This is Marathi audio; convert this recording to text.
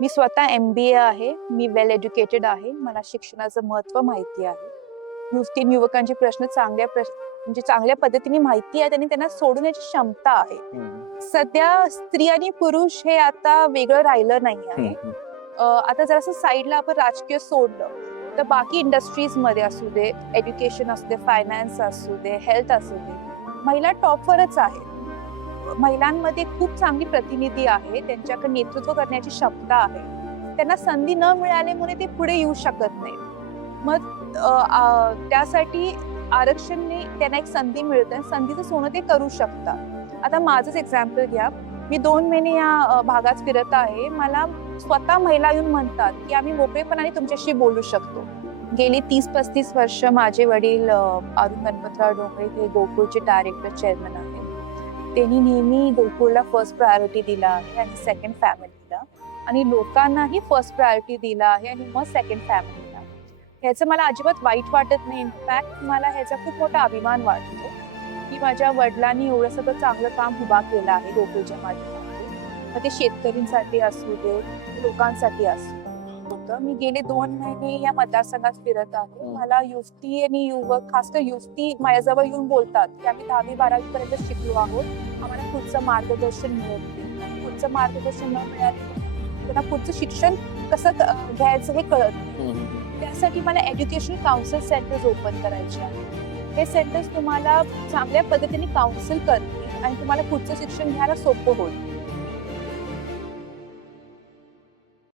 मी स्वतः MBA आहे. मी वेल एज्युकेटेड आहे. मला शिक्षणाचं महत्त्व माहिती आहे. युवकांचे प्रश्न म्हणजे चांगल्या पद्धतीने माहिती आहे आणि त्यांना सोडवण्याची क्षमता आहे. सध्या स्त्री आणि पुरुष हे आता वेगळं राहिलं नाही आहे. आता जरासं साईडला आपण राजकीय सोडलं तर बाकी इंडस्ट्रीज मध्ये असू दे, एज्युकेशन असू दे, फायनान्स असू दे, हेल्थ असू दे, महिला टॉपवरच आहेत. महिलांमध्ये खूप चांगली प्रतिनिधी आहे. त्यांच्याकडे नेतृत्व करण्याची क्षमता आहे. त्यांना संधी न मिळाल्यामुळे ते पुढे येऊ शकत नाही. मग त्यासाठी आरक्षणने त्यांना एक संधी मिळते. संधीचं सोनं ते करू शकतात. आता माझंच एक्झाम्पल घ्या. मी 2 महिने या भागात फिरत आहे. मला स्वतः महिला येऊन म्हणतात की आम्ही मोकळेपणाने तुमच्याशी बोलू शकतो. गेली 30-35 वर्ष माझे वडील अरुण गणपतराव डोंगरे हे गोकुळचे डायरेक्टर चेअरमन आहेत. त्यांनी नेहमी गोकुळला फर्स्ट प्रायोरिटी दिला आहे आणि सेकंड फॅमिलीला, आणि लोकांनाही फर्स्ट प्रायोरिटी दिला आहे आणि मग सेकंड फॅमिलीला. ह्याचं मला अजिबात वाईट वाटत नाही. इनफॅक्ट मला ह्याचा खूप मोठा अभिमान वाटतो की माझ्या वडिलांनी एवढं सगळं चांगलं काम उभा केलं आहे गोकुळच्या माध्यमातून. मग ते शेतकऱ्यांसाठी असू दे, लोकांसाठी असू होतं. मी गेले 2 महिने या मतदारसंघात फिरत आहे. मला युवती आणि युवक, खासकर युवती माझ्याजवळ येऊन बोलतात की आम्ही 10वी-12वी पर्यंत शिकलो आहोत, आम्हाला पुढचं मार्गदर्शन मिळत नाही. पुढचं मार्गदर्शन न मिळालं त्यांना पुढचं शिक्षण कसं घ्यायचं हे कळत नाही. त्यासाठी मला एज्युकेशनल काउन्सिल सेंटर्स ओपन करायचे आहेत. हे सेंटर्स तुम्हाला चांगल्या पद्धतीने काउन्सिल करतील आणि तुम्हाला पुढचं शिक्षण घ्यायला सोपं होईल.